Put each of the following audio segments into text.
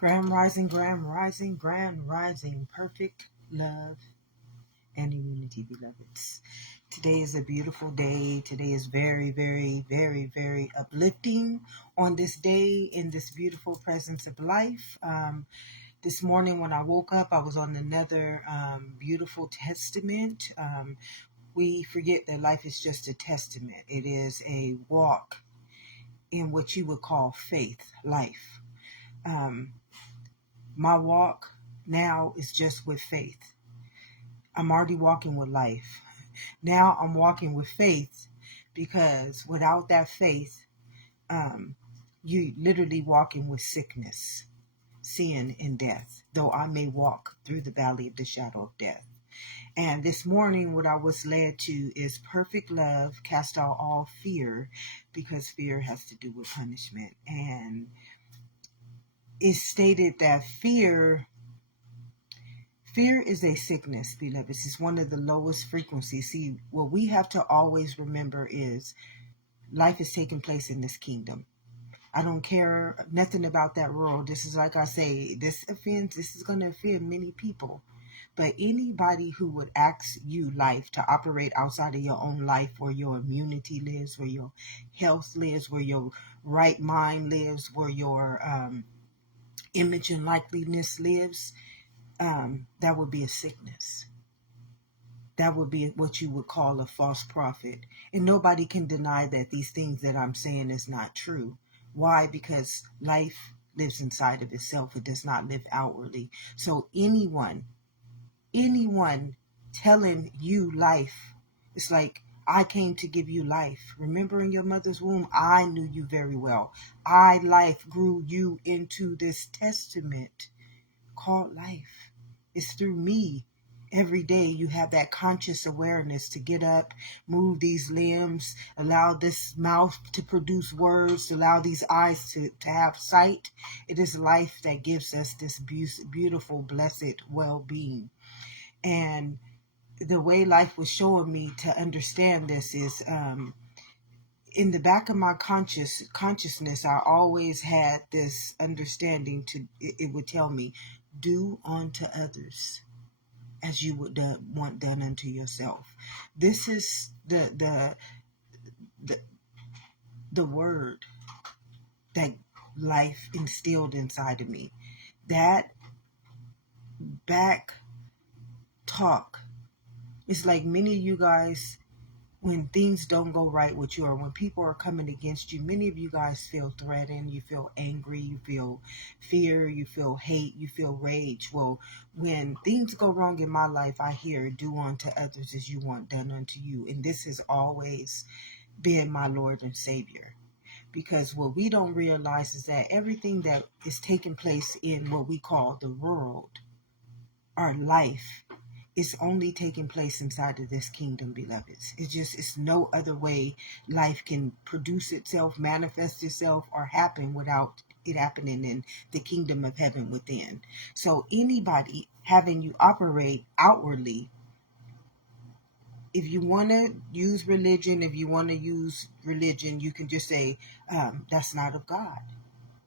Grand rising, perfect love and immunity, beloveds. Today is a beautiful day. Today is very, very, very, very uplifting on this day in this beautiful presence of life. This morning when I woke up, I was on another beautiful testament. We forget that life is just a testament. It is a walk in what you would call faith, life. My walk now is just with faith. I'm already walking with life. Now I'm walking with faith because without that faith, you literally walking with sickness, sin, and death, though I may walk through the valley of the shadow of death. And this morning, what I was led to is perfect love cast out all fear, because fear has to do with punishment. And it's stated that fear is a sickness, beloveds. It's one of the lowest frequencies. See, what we have to always remember is life is taking place in this kingdom. I don't care nothing about that world. This is like I say, this is going to offend many people. But anybody who would ask you, life, to operate outside of your own life, where your immunity lives, where your health lives, where your right mind lives, where your image and likeliness lives, that would be a sickness. That would be what you would call a false prophet. And nobody can deny that these things that I'm saying is not true. Why? Because life lives inside of itself. It does not live outwardly. So anyone telling you life, it's like, I came to give you life. Remember, in your mother's womb, I knew you very well. Life, grew you into this testament called life. It's through me. Every day you have that conscious awareness to get up, move these limbs, allow this mouth to produce words, allow these eyes to have sight. It is life that gives us this beautiful, blessed well-being. And the way life was showing me to understand this is in the back of my consciousness, I always had this understanding it would tell me, do unto others as you would want done unto yourself. This is the word that life instilled inside of me. That back talk. It's like many of you guys, when things don't go right with you, or when people are coming against you, many of you guys feel threatened, you feel angry, you feel fear, you feel hate, you feel rage. Well, when things go wrong in my life, I hear, do unto others as you want done unto you. And this has always been my Lord and Savior. Because what we don't realize is that everything that is taking place in what we call the world, our life, it's only taking place inside of this kingdom, beloveds. It's no other way life can produce itself, manifest itself, or happen without it happening in the kingdom of heaven within. So anybody having you operate outwardly, if you want to use religion, you can just say, that's not of God.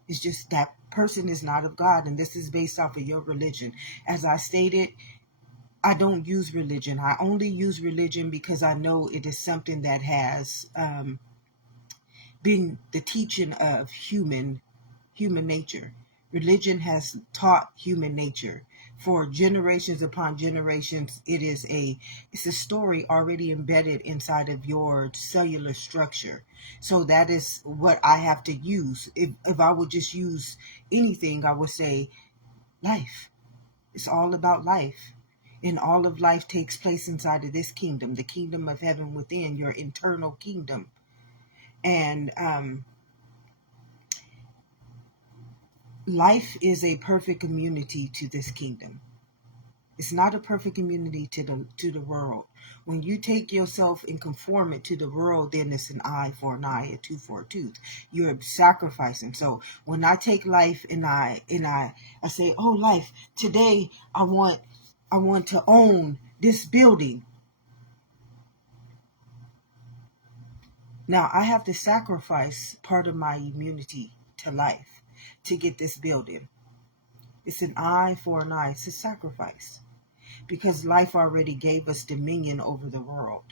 It's just that person is not of God, and this is based off of your religion. As I stated, I don't use religion. I only use religion because I know it is something that has been the teaching of human nature. Religion has taught human nature for generations upon generations. It's a story already embedded inside of your cellular structure. So that is what I have to use. If I would just use anything, I would say life. It's all about life. And all of life takes place inside of this kingdom, the kingdom of heaven within, your internal kingdom. And life is a perfect community to this kingdom. It's not a perfect community to the world. When you take yourself and conform it to the world, then it's an eye for an eye, a tooth for a tooth. You're sacrificing. So when I take life and I say, oh, life, today I want to own this building. Now I have to sacrifice part of my immunity to life to get this building. It's an eye for an eye. It's a sacrifice. Because life already gave us dominion over the world.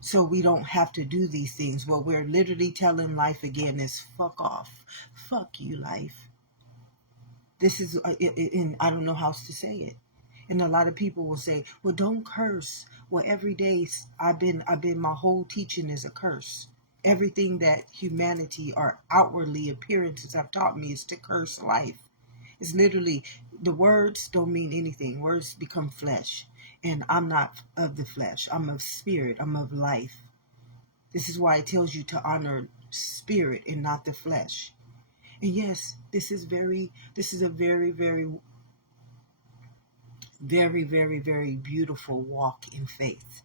So we don't have to do these things. What we're literally telling life again is fuck off. Fuck you, life. This is, and I don't know how else to say it. And a lot of people will say, well, don't curse. Well, every day my whole teaching is a curse. Everything that humanity or outwardly appearances have taught me is to curse life. It's literally, the words don't mean anything. Words become flesh. And I'm not of the flesh. I'm of spirit. I'm of life. This is why it tells you to honor spirit and not the flesh. And yes, this is a very, very, very beautiful walk in faith.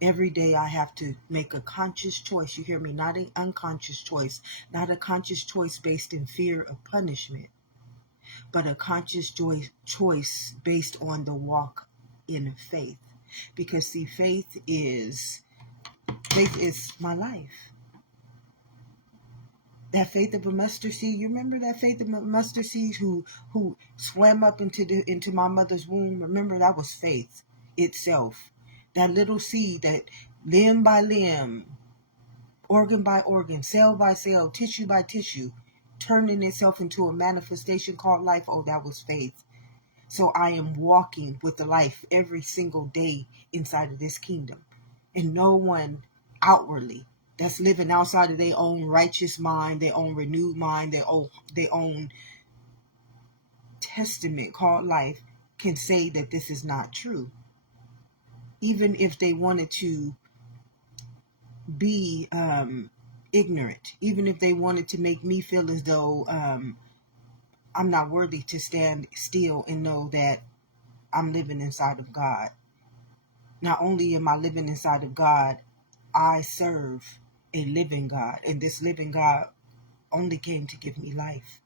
Every day I have to make a conscious choice. You hear me? Not an unconscious choice. Not a conscious choice based in fear of punishment, but a conscious choice based on the walk in faith. Because see, faith is my life. That faith of a mustard seed. You remember that faith of a mustard seed who swam up into my mother's womb? Remember, that was faith itself. That little seed that limb by limb, organ by organ, cell by cell, tissue by tissue, turning itself into a manifestation called life. Oh, that was faith. So I am walking with the life every single day inside of this kingdom. And no one outwardly that's living outside of their own righteous mind, their own renewed mind, their own testament called life can say that this is not true. Even if they wanted to be ignorant, even if they wanted to make me feel as though I'm not worthy to stand still and know that I'm living inside of God. Not only am I living inside of God, I serve a living God. And this living God only came to give me life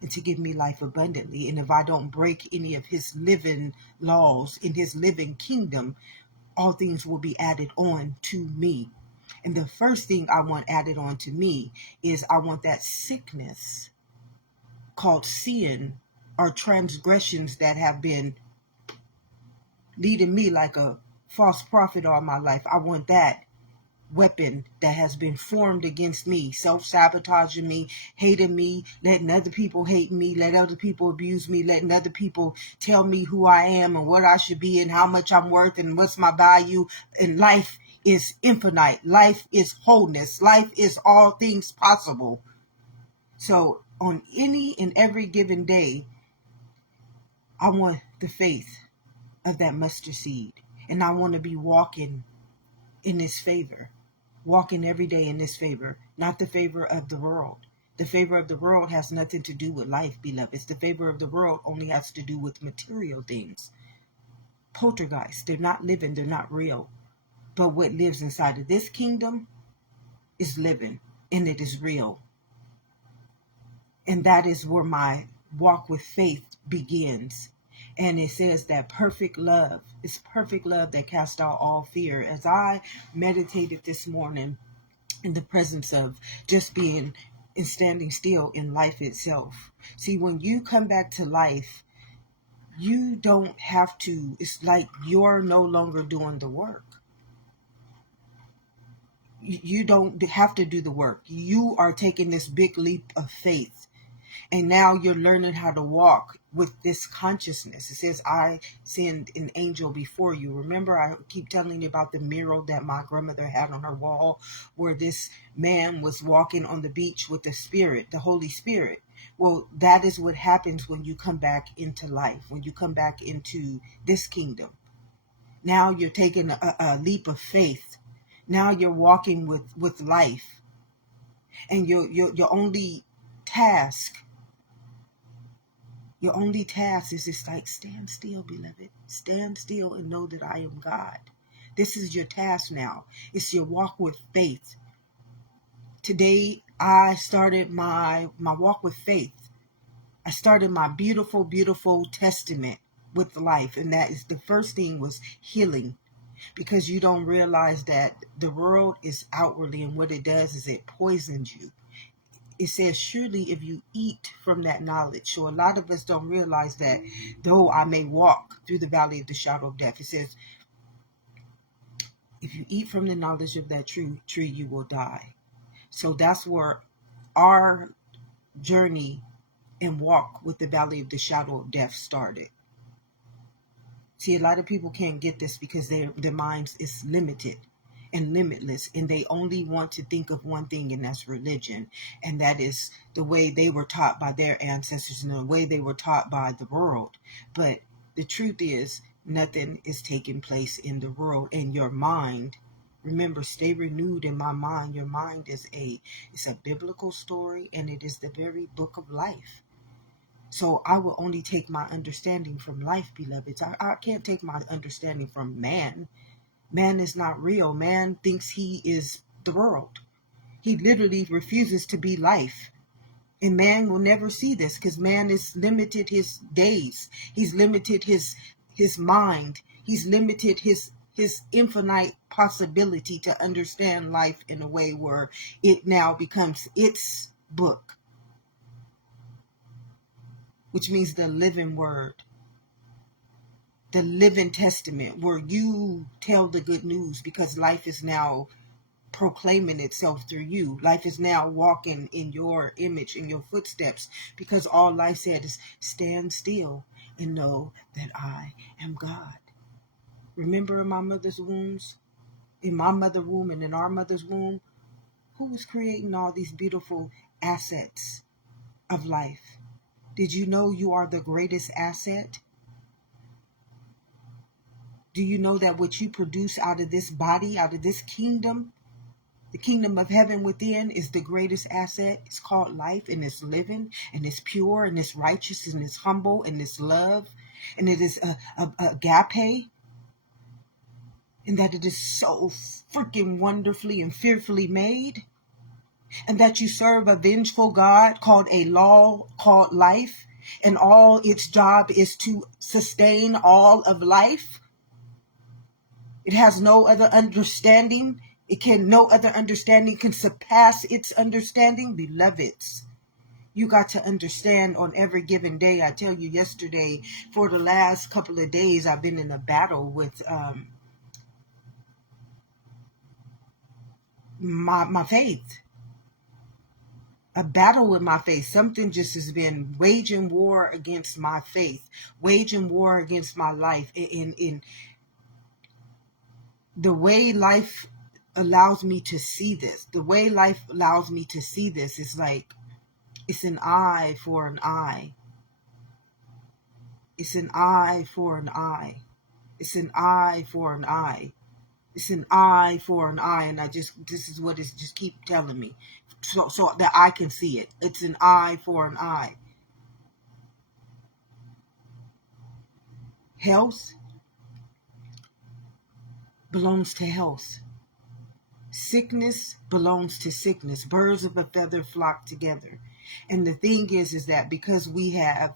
and to give me life abundantly. And if I don't break any of his living laws in his living kingdom, all things will be added on to me. And the first thing I want added on to me is I want that sickness called sin or transgressions that have been leading me like a false prophet all my life. I want that weapon that has been formed against me, self-sabotaging me, hating me, letting other people hate me, letting other people abuse me, letting other people tell me who I am and what I should be and how much I'm worth and what's my value. And life is infinite. Life is wholeness. Life is all things possible. So on any and every given day, I want the faith of that mustard seed. And I want to be walking in this favor. Walking every day in this favor, not the favor of the world. The favor of the world has nothing to do with life, beloveds. The favor of the world only has to do with material things. Poltergeists, they're not living, they're not real. But what lives inside of this kingdom is living, and it is real. And that is where my walk with faith begins. And it says that perfect love is perfect love that casts out all fear. As I meditated this morning in the presence of just being and standing still in life itself. See, when you come back to life, you don't have to, it's like you're no longer doing the work. You don't have to do the work. You are taking this big leap of faith. And now you're learning how to walk with this consciousness. It says, I send an angel before you. Remember, I keep telling you about the mural that my grandmother had on her wall, where this man was walking on the beach with the Spirit, the Holy Spirit. Well, that is what happens when you come back into life, when you come back into this kingdom. Now you're taking a leap of faith. Now you're walking with life. And your only task is just like, stand still, beloved. Stand still and know that I am God. This is your task now. It's your walk with faith. Today, I started my walk with faith. I started my beautiful, beautiful testament with life. And that is, the first thing was healing. Because you don't realize that the world is outwardly, and what it does is it poisons you. it says, surely if you eat from that knowledge. So a lot of us don't realize that though I may walk through the valley of the shadow of death, it says, if you eat from the knowledge of that tree, you will die. So that's where our journey and walk with the valley of the shadow of death started. See, a lot of people can't get this because their minds is limited and limitless, and they only want to think of one thing, and that's religion. And that is the way they were taught by their ancestors and the way they were taught by the world. But the truth is, nothing is taking place in the world. And your mind, remember, stay renewed in my mind. Your mind is it's a biblical story, and it is the very book of life. So I will only take my understanding from life, beloveds. I can't take my understanding from man. Man is not real. Man thinks he is the world. He literally refuses to be life. And man will never see this because man is limited his days. He's limited his mind. He's limited his infinite possibility to understand life in a way where it now becomes its book, which means the living word, the living testament, where you tell the good news, because life is now proclaiming itself through you. Life is now walking in your image, in your footsteps, because all life said is stand still and know that I am God. Remember in my mother's wombs, in my mother's womb and in our mother's womb, who was creating all these beautiful assets of life? Did you know you are the greatest asset? Do you know that what you produce out of this body, out of this kingdom, the kingdom of heaven within, is the greatest asset? It's called life, and it's living, and it's pure, and it's righteous, and it's humble, and it's love, and it is agape, and that it is so freaking wonderfully and fearfully made, and that you serve a vengeful God called a law called life, and all its job is to sustain all of life. It has no other understanding. No other understanding can surpass its understanding. Beloveds, you got to understand on every given day. I tell you, yesterday, for the last couple of days, I've been in a battle with my faith. A battle with my faith. Something just has been waging war against my faith, waging war against my life. In the way life allows me to see this, is like, it's an eye for an eye. It's an eye for an eye. It's an eye for an eye. It's an eye for an eye. And this is what it's just keep telling me. So that I can see it. It's an eye for an eye. Health belongs to health. Sickness belongs to sickness. Birds of a feather flock together. And the thing is that because we have,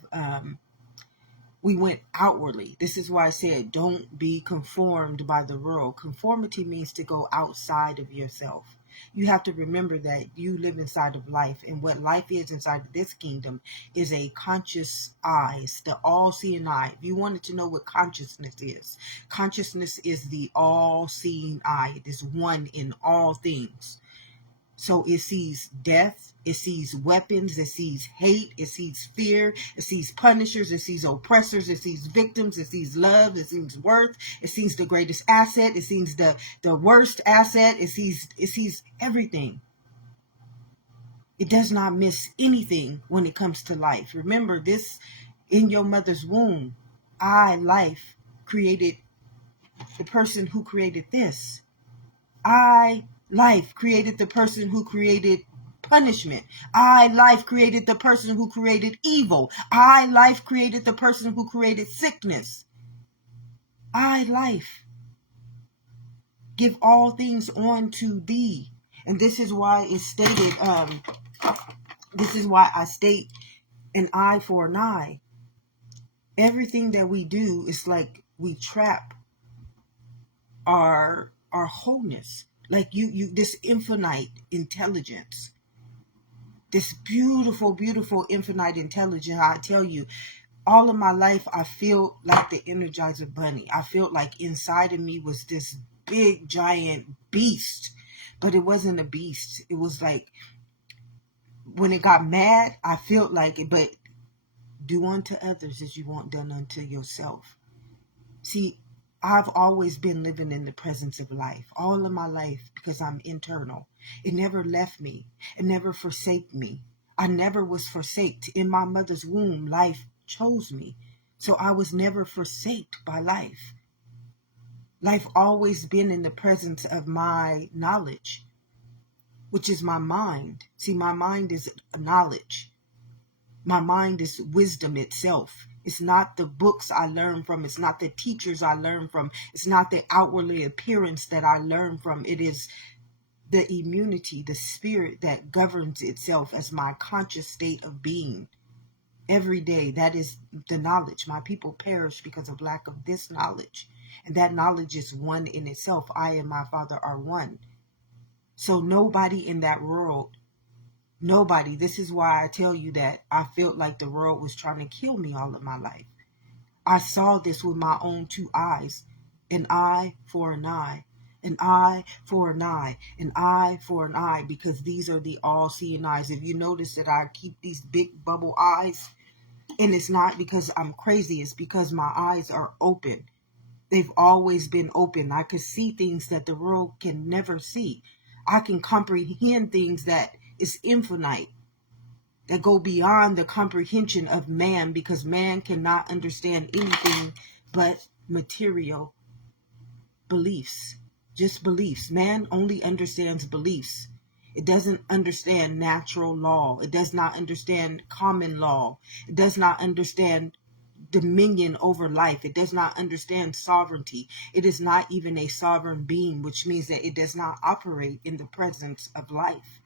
we went outwardly. This is why I said, don't be conformed by the world. Conformity means to go outside of yourself. You have to remember that you live inside of life, and what life is inside of this kingdom is a conscious eye. It's the all-seeing eye. If you wanted to know what consciousness is the all-seeing eye. It is one in all things. So it sees death, it sees weapons, it sees hate, it sees fear, it sees punishers, it sees oppressors, it sees victims, it sees love, it sees worth, it sees the greatest asset, it sees the worst asset, it sees everything. It does not miss anything when it comes to life. Remember this, in your mother's womb, I, life, created the person who created this. I, life, created the person who created punishment. I, life, created the person who created evil. I, life, created the person who created sickness. I, life, give all things unto thee. And this is why it's stated, this is why I state an eye for an eye. Everything that we do is like we trap our wholeness. Like you this infinite intelligence, This beautiful, beautiful, infinite intelligence. I tell you, all of my life, I feel like the Energizer Bunny. I felt like inside of me was this big, giant beast. But it wasn't a beast. It was like, when it got mad, I felt like it. But do unto others as you want done unto yourself. See, I've always been living in the presence of life, all of my life, because I'm internal. It never left me. It never forsake me. I never was forsaked. In my mother's womb, life chose me. So I was never forsaked by life. Life always been in the presence of my knowledge, which is my mind. See, my mind is knowledge. My mind is wisdom itself. It's not the books I learn from. It's not the teachers I learn from. It's not the outwardly appearance that I learn from. It is the immunity, the spirit that governs itself as my conscious state of being. Every day, that is the knowledge. My people perish because of lack of this knowledge. And that knowledge is one in itself. I and my Father are one. So nobody in that world, nobody. This is why I tell you that I felt like the world was trying to kill me all of my life. I saw this with my own two eyes. An eye for an eye. An eye for an eye. An eye for an eye. Because these are the all-seeing eyes. If you notice that I keep these big bubble eyes, and it's not because I'm crazy. It's because my eyes are open. They've always been open. I could see things that the world can never see. I can comprehend things that is infinite, that go beyond the comprehension of man, because man cannot understand anything but material beliefs, just beliefs. Man only understands beliefs. It doesn't understand natural law. It does not understand common law. It does not understand dominion over life. It does not understand sovereignty. It is not even a sovereign being, which means that it does not operate in the presence of life.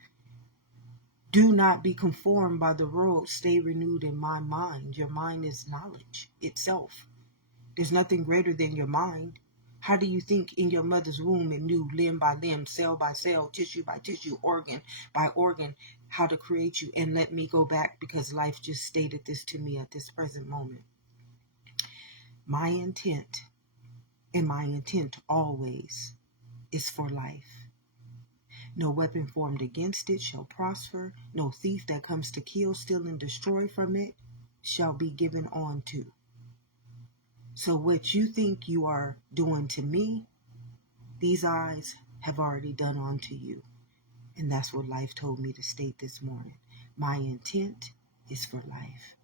Do not be conformed by the world. Stay renewed in my mind. Your mind is knowledge itself. There's nothing greater than your mind. How do you think in your mother's womb it knew limb by limb, cell by cell, tissue by tissue, organ by organ, how to create you? And let me go back, because life just stated this to me at this present moment. My intent, and my intent always, is for life. No weapon formed against it shall prosper. No thief that comes to kill, steal, and destroy from it shall be given on to. So what you think you are doing to me, these eyes have already done unto you. And that's what life told me to state this morning. My intent is for life.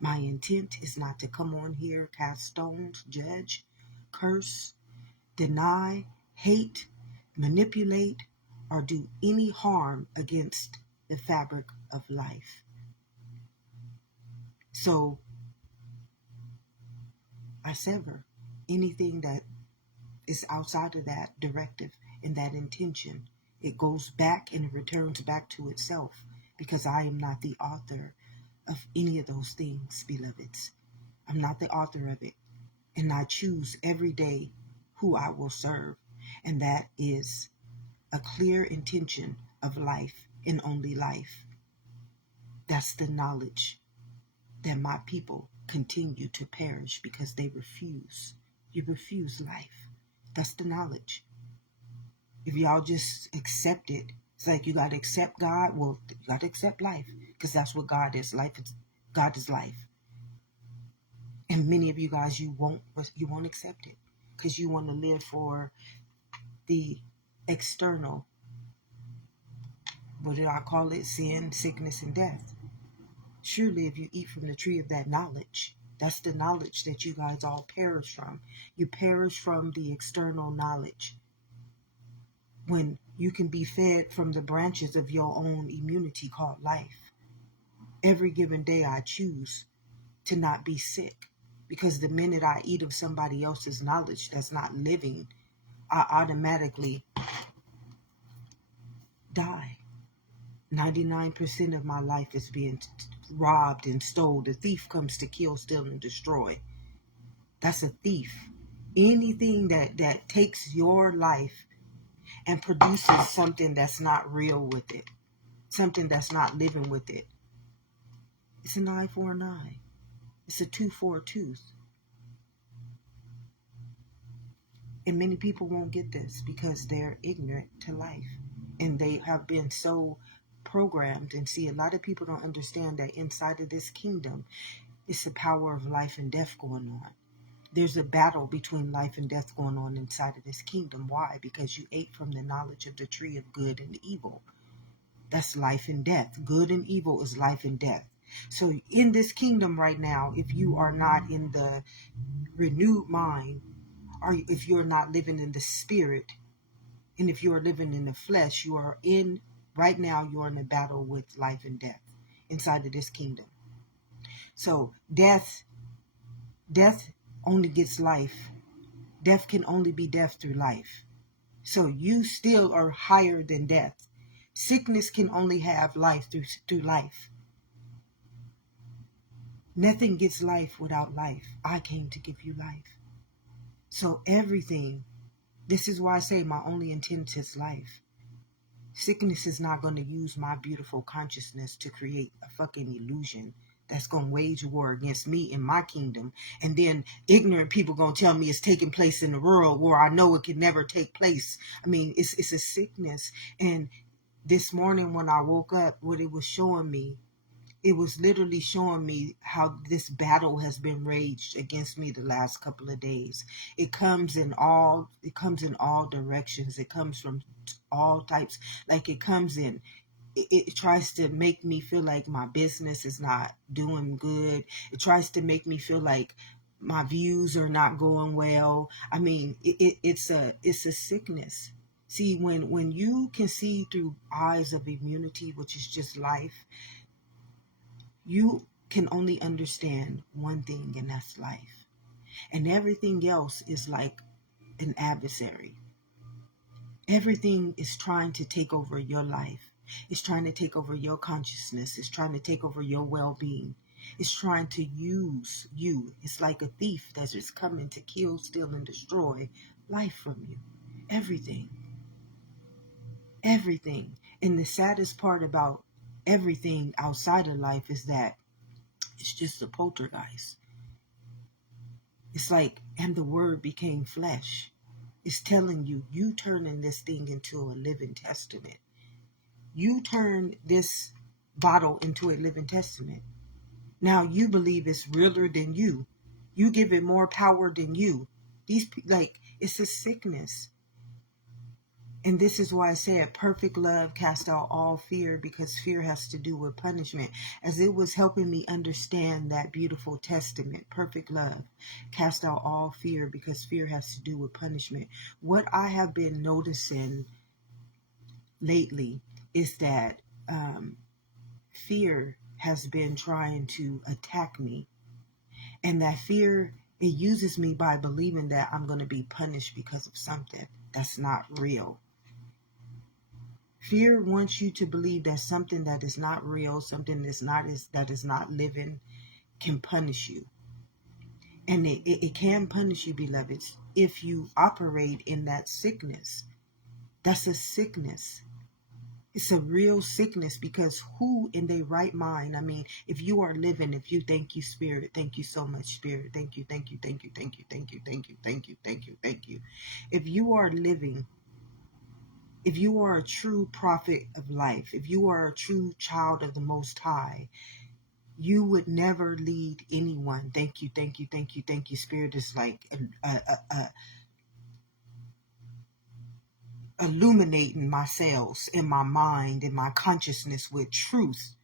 My intent is not to come on here, cast stones, judge, curse, deny, hate, manipulate, or do any harm against the fabric of life. So I sever anything that is outside of that directive and that intention. It goes back and it returns back to itself, because I am not the author of any of those things, beloveds. I'm not the author of it. And I choose every day who I will serve. And that is a clear intention of life and only life. That's the knowledge that my people continue to perish because they refuse. You refuse life. That's the knowledge. If y'all just accept it, it's like you got to accept God. Well, you got to accept life, because that's what God is. God is life. And many of you guys, you won't accept it, because you want to live for the external, what did I call it? Sin, sickness, and death. Surely if you eat from the tree of that knowledge, that's the knowledge that you guys all perish from. You perish from the external knowledge, when you can be fed from the branches of your own immunity called life. Every given day I choose to not be sick, because the minute I eat of somebody else's knowledge that's not living, I automatically die. 99% of my life is being robbed and stole. The thief comes to kill, steal, and destroy. That's a thief. Anything that takes your life and produces something that's not real with it, something that's not living with it. It's an eye for an eye. It's a tooth for a tooth. And many people won't get this because they're ignorant to life. And they have been so programmed. And see, a lot of people don't understand that inside of this kingdom, it's the power of life and death going on. There's a battle between life and death going on inside of this kingdom. Why? Because you ate from the knowledge of the tree of good and evil. That's life and death. Good and evil is life and death. So in this kingdom right now, if you are not in the renewed mind, or if you're not living in the spirit, and if you are living in the flesh, you are in, right now, you're in a battle with life and death inside of this kingdom. So death only gets life. Death can only be death through life. So you still are higher than death. Sickness can only have life through life. Nothing gets life without life. I came to give you life. So everything, this is why I say my only intent is life. Sickness is not going to use my beautiful consciousness to create a fucking illusion that's going to wage war against me in my kingdom. And then ignorant people going to tell me it's taking place in the world where I know it can never take place. I mean, it's a sickness. And this morning when I woke up, what it was showing me, it was literally showing me how this battle has been raged against me the last couple of days. It comes in all directions. It comes from all types. Like it comes in, it tries to make me feel like my business is not doing good. It tries to make me feel like my views are not going well. I mean, it's a sickness. See, when you can see through eyes of immunity, which is just life, you can only understand one thing, and that's life. And everything else is like an adversary. Everything is trying to take over your life. It's trying to take over your consciousness. It's trying to take over your well-being. It's trying to use you. It's like a thief that's just coming to kill, steal, and destroy life from you. Everything. Everything. And the saddest part about everything outside of life is that it's just a poltergeist. It's like, and the word became flesh. It's telling you, you turning this thing into a living testament. You turn this bottle into a living testament. Now you believe it's realer than you. You give it more power than you. It's a sickness. And this is why I said perfect love casts out all fear, because fear has to do with punishment. As it was helping me understand that beautiful testament, perfect love cast out all fear, because fear has to do with punishment. What I have been noticing lately is that fear has been trying to attack me. And that fear, it uses me by believing that I'm going to be punished because of something that's not real. Fear wants you to believe that something that is not real, something that is not living, can punish you. And it can punish you, beloveds, if you operate in that sickness. That's a sickness. It's a real sickness, because who in their right mind, I mean, if you are living, if you thank you, Spirit, thank you so much, Spirit, thank you, thank you, thank you, thank you, thank you, thank you, thank you, thank you, thank you. If you are living, if you are a true prophet of life, if you are a true child of the Most High, you would never lead anyone. Thank you, thank you, thank you, thank you. Spirit is like illuminating my cells in my mind, in my consciousness with truth.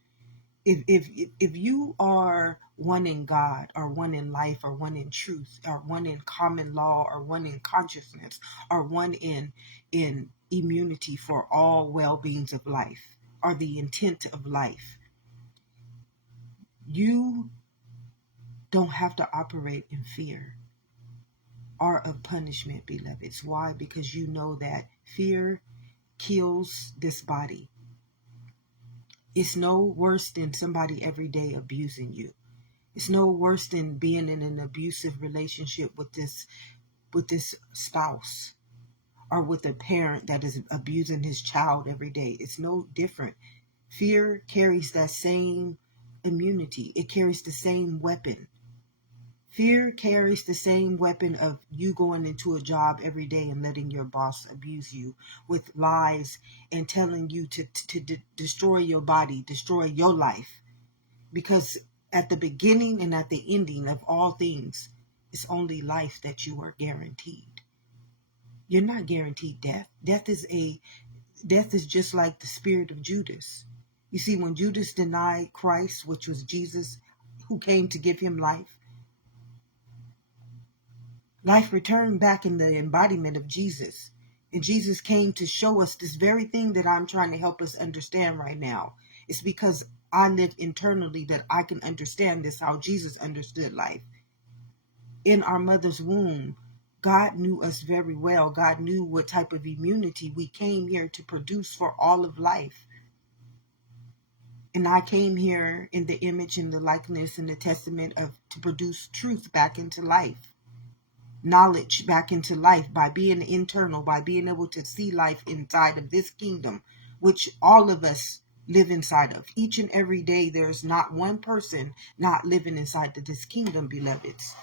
If you are one in God, or one in life, or one in truth, or one in common law, or one in consciousness, or one in immunity for all well-beings of life, or the intent of life, you don't have to operate in fear or of punishment, beloveds. Why? Because you know that fear kills this body. It's no worse than somebody every day abusing you. It's no worse than being in an abusive relationship with this spouse, or with a parent that is abusing his child every day. It's no different. Fear carries that same immunity. It carries the same weapon. Fear carries the same weapon of you going into a job every day and letting your boss abuse you with lies and telling you to destroy your body, destroy your life. Because at the beginning and at the ending of all things, it's only life that you are guaranteed. You're not guaranteed death. Death is just like the spirit of Judas. You see, when Judas denied Christ, which was Jesus, who came to give him life, life returned back in the embodiment of Jesus. And Jesus came to show us this very thing that I'm trying to help us understand right now. It's because I live internally that I can understand this, how Jesus understood life. In our mother's womb, God knew us very well. God knew what type of immunity we came here to produce for all of life. And I came here in the image and the likeness and the testament of to produce truth back into life. Knowledge back into life by being internal, by being able to see life inside of this kingdom, which all of us live inside of. Each and every day, there's not one person not living inside of this kingdom, beloveds.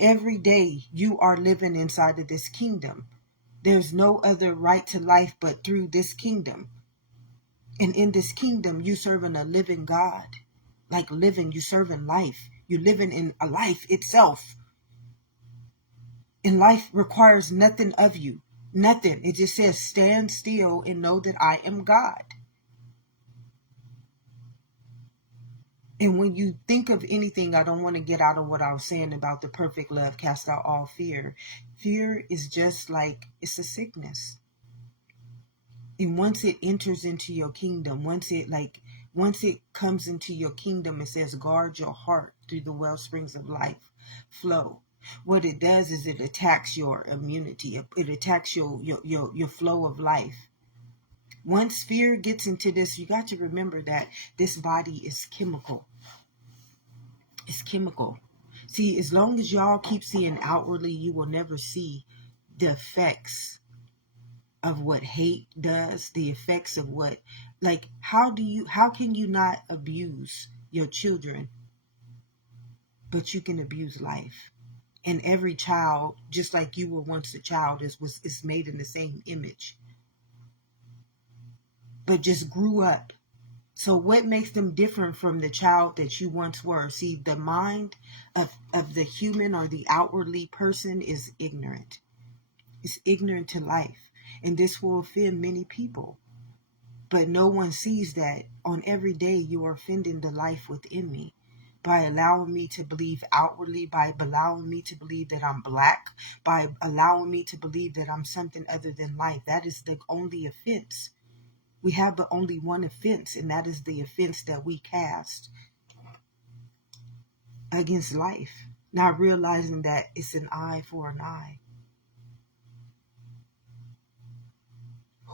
Every day you are living inside of this kingdom. There's no other right to life but through this kingdom. And in this kingdom, you serving a living God. Like living, you serving life. You're living in a life itself. And life requires nothing of you. Nothing. It just says, stand still and know that I am God. And when you think of anything, I don't want to get out of what I was saying about the perfect love cast out all fear. Fear is just like, it's a sickness. And once it enters into your kingdom, once it comes into your kingdom, it says, guard your heart through the well springs of life flow. What it does is it attacks your immunity. It attacks your flow of life. Once fear gets into this, you got to remember that this body is chemical. It's chemical. See, as long as y'all keep seeing outwardly, you will never see the effects of what hate does, the effects of what, like, how can you not abuse your children, but you can abuse life? And every child, just like you were once a child, is made in the same image, but just grew up. So what makes them different from the child that you once were? See, the mind of the human or the outwardly person is ignorant. It's ignorant to life. And this will offend many people. But no one sees that on every day you are offending the life within me. By allowing me to believe outwardly, by allowing me to believe that I'm black, by allowing me to believe that I'm something other than life. That is the only offense. We have but only one offense, and that is the offense that we cast against life. Not realizing that it's an eye for an eye.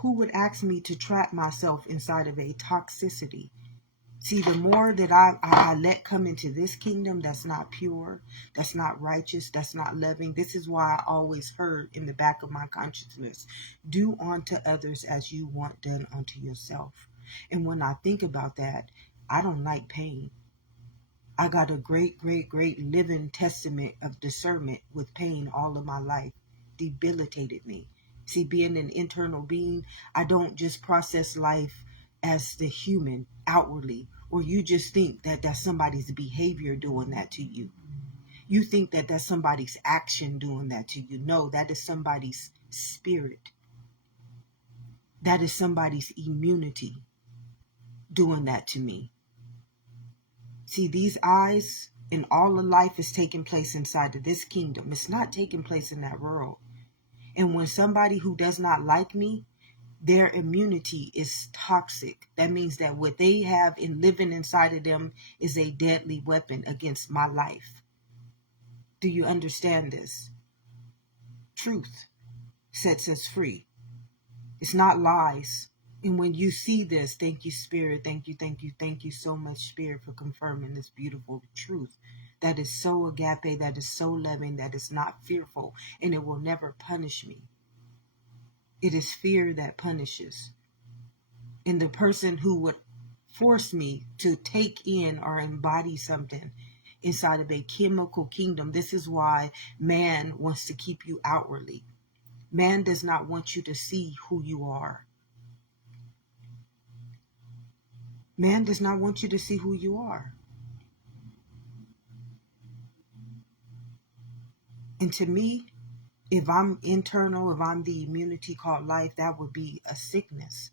Who would ask me to trap myself inside of a toxicity? See, the more that I let come into this kingdom that's not pure, that's not righteous, that's not loving. This is why I always heard in the back of my consciousness, do unto others as you want done unto yourself. And when I think about that, I don't like pain. I got a great, great, great living testament of discernment with pain all of my life. Debilitated me. See, being an internal being, I don't just process life as the human outwardly, or you just think that that's somebody's behavior doing that to you. You think that that's somebody's action doing that to you. No, that is somebody's spirit. That is somebody's immunity doing that to me. See, these eyes and all of life is taking place inside of this kingdom. It's not taking place in that world. And when somebody who does not like me, their immunity is toxic. That means that what they have in living inside of them is a deadly weapon against my life. Do you understand this? Truth sets us free. It's not lies. And when you see this, thank you, Spirit. Thank you so much, Spirit, for confirming this beautiful truth. That is so agape, that is so loving, that is not fearful, and it will never punish me. It is fear that punishes. And the person who would force me to take in or embody something inside of a chemical kingdom. This is why man wants to keep you outwardly. Man does not want you to see who you are. Man does not want you to see who you are. And to me, if I'm internal, if I'm the immunity called life, that would be a sickness.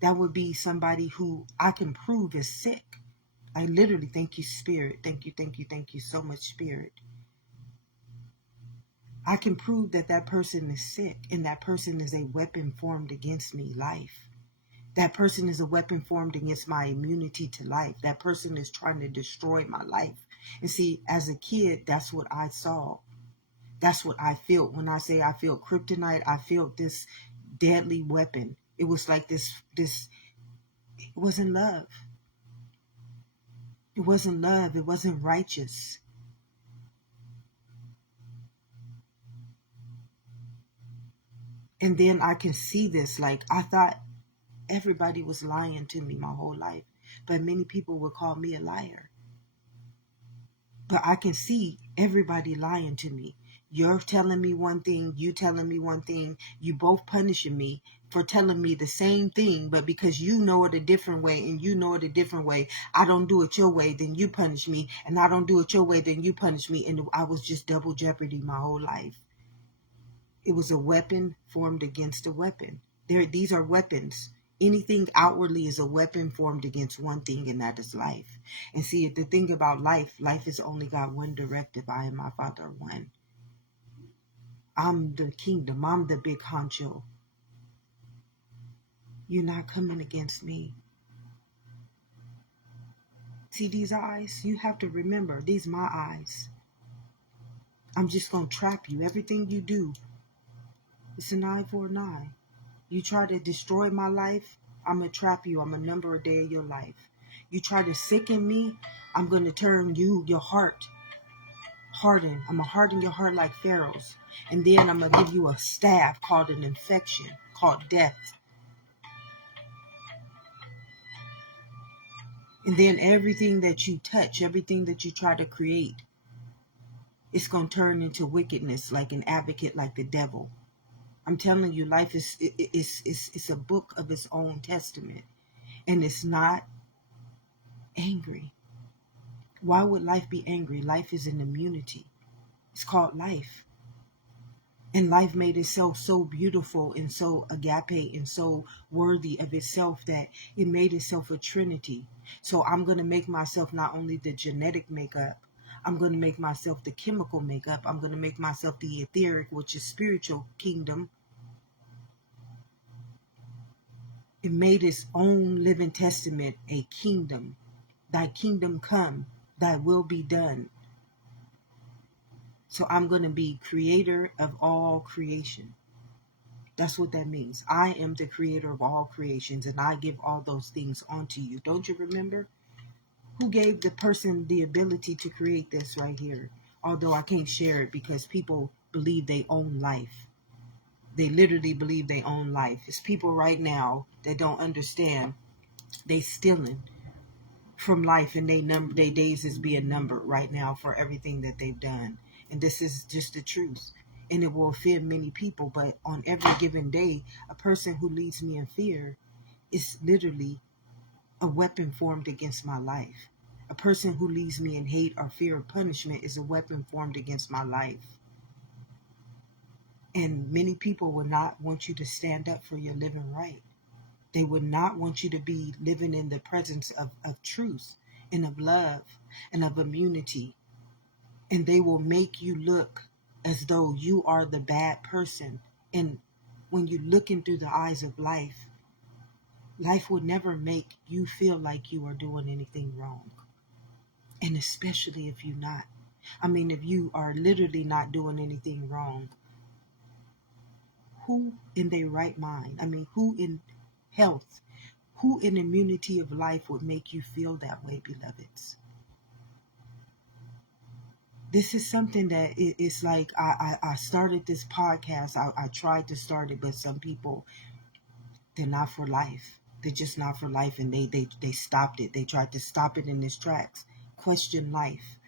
That would be somebody who I can prove is sick. I literally, thank you, Spirit. Thank you so much, Spirit. I can prove that that person is sick, and that person is a weapon formed against me, life. That person is a weapon formed against my immunity to life. That person is trying to destroy my life. And see, as a kid, that's what I saw. That's what I felt. When I say I feel kryptonite, I felt this deadly weapon. It was like this, it wasn't love. It wasn't love. It wasn't righteous. And then I can see this, like I thought everybody was lying to me my whole life, but many people would call me a liar. But I can see everybody lying to me. You're telling me one thing, you telling me one thing, you both punishing me for telling me the same thing, but because you know it a different way and you know it a different way, I don't do it your way, then you punish me, and I don't do it your way, then you punish me, and I was just double jeopardy my whole life. It was a weapon formed against a weapon. These are weapons. Anything outwardly is a weapon formed against one thing, and that is life. And see, the thing about life has only got one directive. I and my Father are one. I'm the kingdom. I'm the big honcho. You're not coming against me. See these eyes? You have to remember, these my eyes. I'm just going to trap you. Everything you do, it's an eye for an eye. You try to destroy my life, I'm going to trap you. I'm going to number a day of your life. You try to sicken me, I'm going to turn your heart, harden. I'm going to harden your heart like Pharaoh's. And then I'm going to give you a staff called an infection, called death. And then everything that you touch, everything that you try to create, it's going to turn into wickedness, like an advocate, like the devil. I'm telling you, life is a book of its own testament. And it's not angry. Why would life be angry? Life is an immunity. It's called life. And life made itself so beautiful and so agape and so worthy of itself that it made itself a trinity. So I'm going to make myself not only the genetic makeup, I'm going to make myself the chemical makeup. I'm going to make myself the etheric, which is spiritual kingdom. It made its own living testament a kingdom. Thy kingdom come, thy will be done. So I'm going to be creator of all creation. That's what that means. I am the creator of all creations, and I give all those things onto you. Don't you remember? Who gave the person the ability to create this right here? Although I can't share it because people believe they own life. They literally believe they own life. It's people right now that don't understand. They stealing from life, and their days is being numbered right now for everything that they've done. And this is just the truth. And it will offend many people, but on every given day, a person who leads me in fear is literally a weapon formed against my life. A person who leads me in hate or fear of punishment is a weapon formed against my life. And many people will not want you to stand up for your living right. They would not want you to be living in the presence of truth and of love and of immunity. And they will make you look as though you are the bad person. And when you're looking through the eyes of life, life would never make you feel like you are doing anything wrong. And especially if you're not. I mean, if you are literally not doing anything wrong, who in their right mind, I mean, who in health, who in immunity of life would make you feel that way, beloveds? This is something that it's like I started this podcast. I tried to start it, but some people, they're not for life. They're just not for life, and they stopped it. They tried to stop it in its tracks. Question life.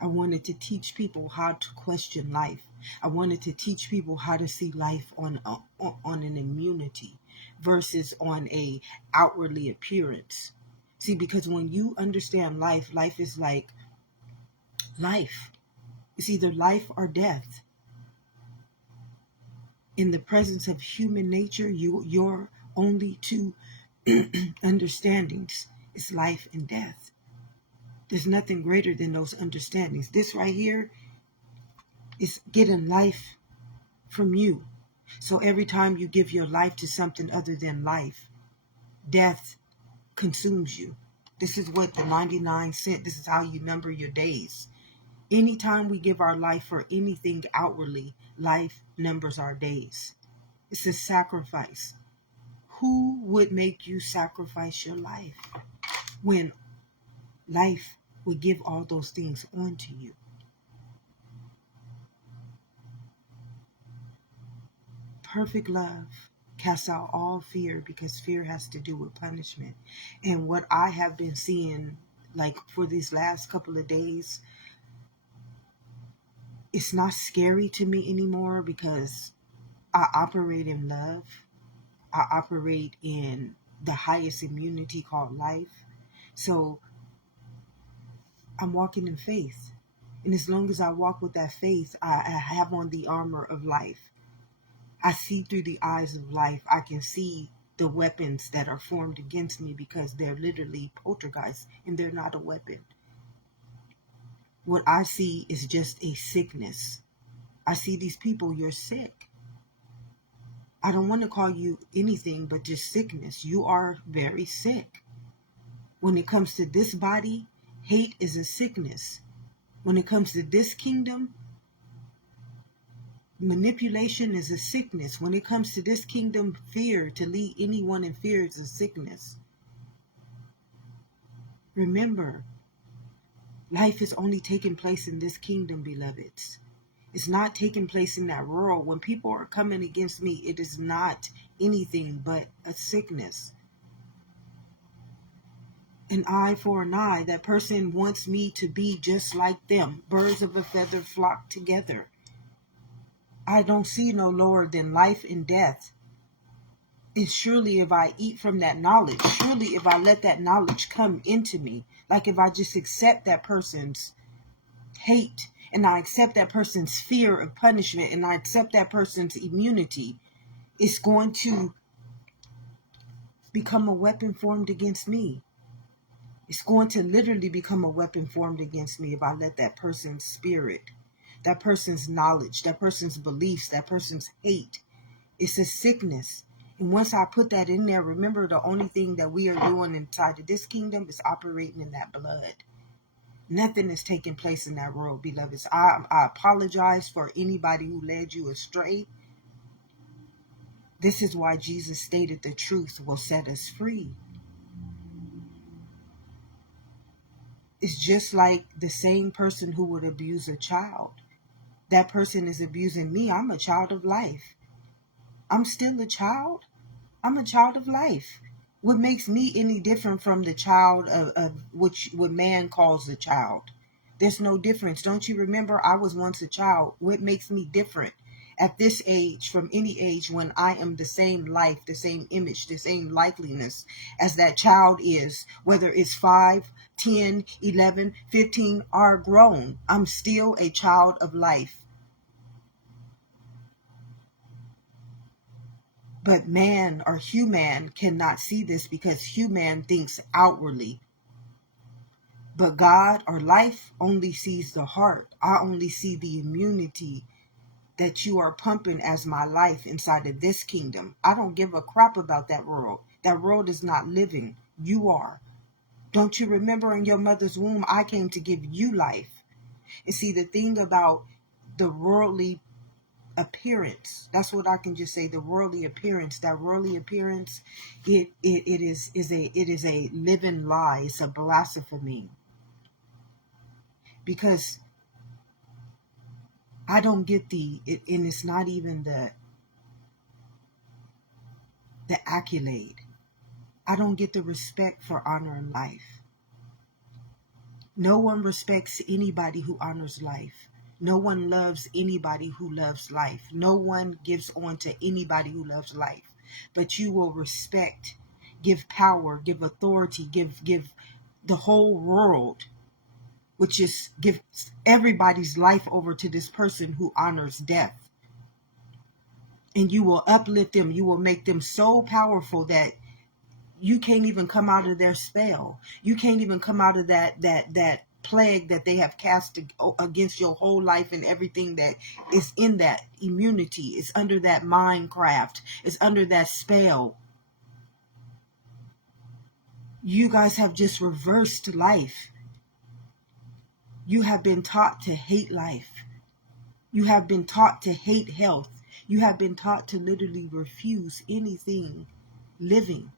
I wanted to teach people how to question life. I wanted to teach people how to see life on an immunity versus on a outwardly appearance. See, because when you understand life, life is like life. It's either life or death. In the presence of human nature, your only two understandings is life and death. There's nothing greater than those understandings. This right here is getting life from you. So every time you give your life to something other than life, death consumes you. This is what the 99 cent, this is how you number your days. Anytime we give our life for anything outwardly, life numbers our days. It's a sacrifice. Who would make you sacrifice your life when life would give all those things onto you? Perfect love casts out all fear, because fear has to do with punishment. And what I have been seeing, like for these last couple of days, it's not scary to me anymore, because I operate in love. I operate in the highest immunity called life. So I'm walking in faith. And as long as I walk with that faith, I have on the armor of life. I see through the eyes of life. I can see the weapons that are formed against me, because they're literally poltergeists and they're not a weapon. What I see is just a sickness. I see these people, you're sick. I don't want to call you anything but just sickness. You are very sick. When it comes to this body, hate is a sickness. When it comes to this kingdom, manipulation is a sickness. When it comes to this kingdom, fear, to lead anyone in fear, is a sickness. Remember, life is only taking place in this kingdom, beloveds. It's not taking place in that world. When people are coming against me, it is not anything but a sickness. An eye for an eye. That person wants me to be just like them. Birds of a feather flock together. I don't see no lower than life and death. And surely if I eat from that knowledge, surely if I let that knowledge come into me, like if I just accept that person's hate, and I accept that person's fear of punishment, and I accept that person's immunity, it's going to become a weapon formed against me. It's going to literally become a weapon formed against me if I let that person's spirit, that person's knowledge, that person's beliefs, that person's hate. It's a sickness. And once I put that in there, remember, the only thing that we are doing inside of this kingdom is operating in that blood. Nothing is taking place in that world, beloveds. I apologize for anybody who led you astray. This is why Jesus stated the truth will set us free. It's just like the same person who would abuse a child. That person is abusing me. I'm a child of life. I'm still a child. I'm a child of life. What makes me any different from the child of what man calls a child? There's no difference. Don't you remember, I was once a child? What makes me different at this age from any age, when I am the same life, the same image, the same likeliness as that child is, whether it's 5, 10, 11, 15, or grown? I'm still a child of life. But man, or human, cannot see this, because human thinks outwardly. But God, or life, only sees the heart. I only see the immunity that you are pumping as my life inside of this kingdom. I don't give a crap about that world. That world is not living. You are. Don't you remember, in your mother's womb, I came to give you life. And see, the thing about the worldly appearance, that's what I can just say, the worldly appearance, that worldly appearance, it is a living lie. It's a blasphemy. Because I don't get and it's not even the accolade. I don't get the respect for honoring life. No one respects anybody who honors life. No one loves anybody who loves life. No one gives on to anybody who loves life. But you will respect, give power, give authority, give the whole world, which is give everybody's life over to this person who honors death. And you will uplift them. You will make them so powerful that you can't even come out of their spell. You can't even come out of that plague that they have cast against your whole life, and everything that is in that immunity. It's under that Minecraft. It's under that spell. You guys have just reversed life. You have been taught to hate life. You have been taught to hate health. You have been taught to literally refuse anything living,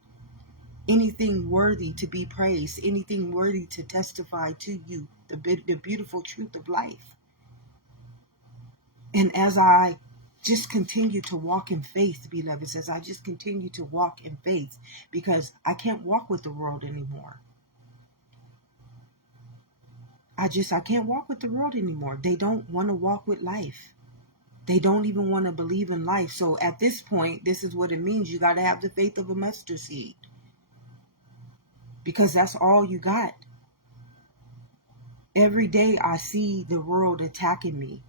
anything worthy to be praised, anything worthy to testify to you the beautiful truth of life. And as I just continue to walk in faith, beloveds, as I just continue to walk in faith, because I can't walk with the world anymore. I can't walk with the world anymore. They don't want to walk with life. They don't even want to believe in life. So at this point, this is what it means. You got to have the faith of a mustard seed, because that's all you got. Every day I see the world attacking me.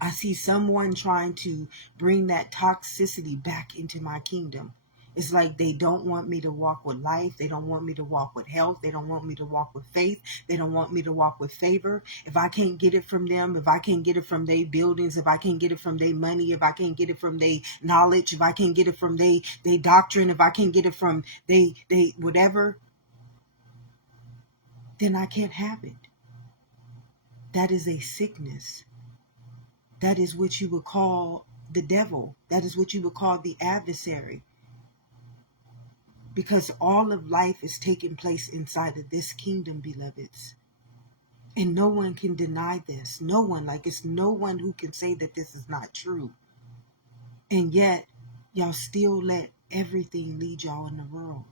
I see someone trying to bring that toxicity back into my kingdom. It's like they don't want me to walk with life. They don't want me to walk with health. They don't want me to walk with faith. They don't want me to walk with favor. If I can't get it from them, if I can't get it from their buildings, if I can't get it from their money, if I can't get it from their knowledge, if I can't get it from their doctrine, if I can't get it from they whatever, then I can't have it. That is a sickness. That is what you would call the devil. That is what you would call the adversary. Because all of life is taking place inside of this kingdom, beloveds. And no one can deny this. No one, it's no one who can say that this is not true. And yet, y'all still let everything lead y'all in the world.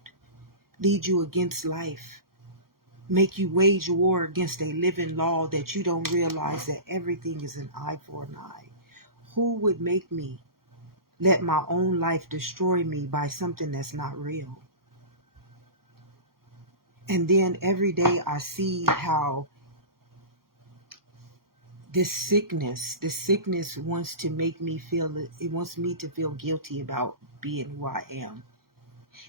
Lead you against life. Make you wage war against a living law that you don't realize that everything is an eye for an eye. Who would make me let my own life destroy me by something that's not real? And then every day I see how this sickness wants to make me feel, it wants me to feel guilty about being who I am.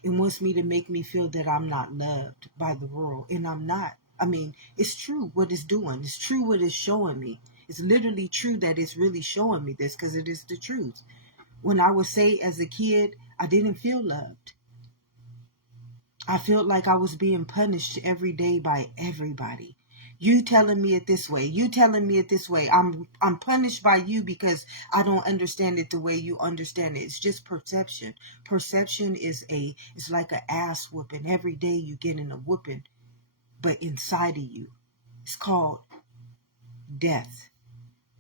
It wants me to make me feel that I'm not loved by the world, and I'm not. I mean, it's true what it's doing. It's true what it's showing me. It's literally true that it's really showing me this, because it is the truth. When I would say as a kid, I didn't feel loved. I felt like I was being punished every day by everybody. You telling me it this way. You telling me it this way. I'm punished by you because I don't understand it the way you understand it. It's just perception. Perception is it's like an ass whooping. Every day you get in a whooping, but inside of you, it's called death.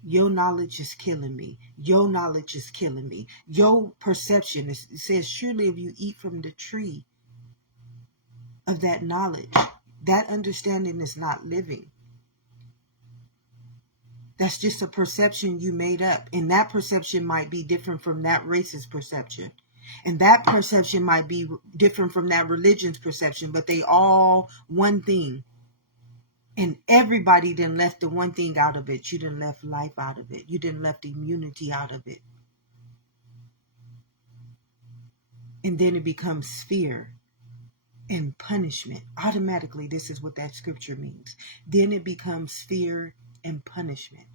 Your knowledge is killing me. Your knowledge is killing me. Your perception it says, surely if you eat from the tree of that knowledge, that understanding is not living. That's just a perception you made up. And that perception might be different from that race's perception. And that perception might be different from that religion's perception. But they all one thing. And everybody then left the one thing out of it. You didn't left life out of it. You didn't left immunity out of it. And then it becomes fear and punishment. Automatically, this is what that scripture means. Then it becomes fear and punishment.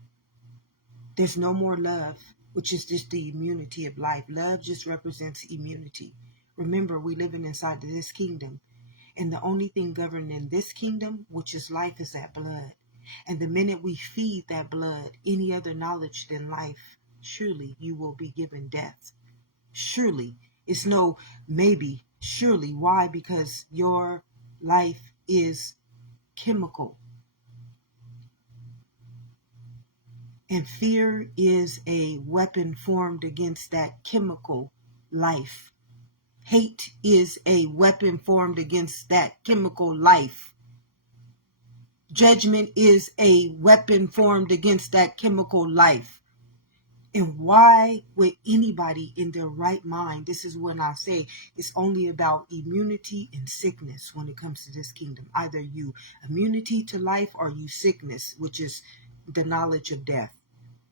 There's no more love, which is just the immunity of life. Love just represents immunity. Remember, we're living inside of this kingdom. And the only thing governed in this kingdom, which is life, is that blood. And the minute we feed that blood any other knowledge than life, surely you will be given death. Surely. It's no maybe. Surely. Why? Because your life is chemical. And fear is a weapon formed against that chemical life. Hate is a weapon formed against that chemical life. Judgment is a weapon formed against that chemical life. And why would anybody in their right mind, this is when I say it's only about immunity and sickness when it comes to this kingdom. Either you immunity to life or you sickness, which is the knowledge of death,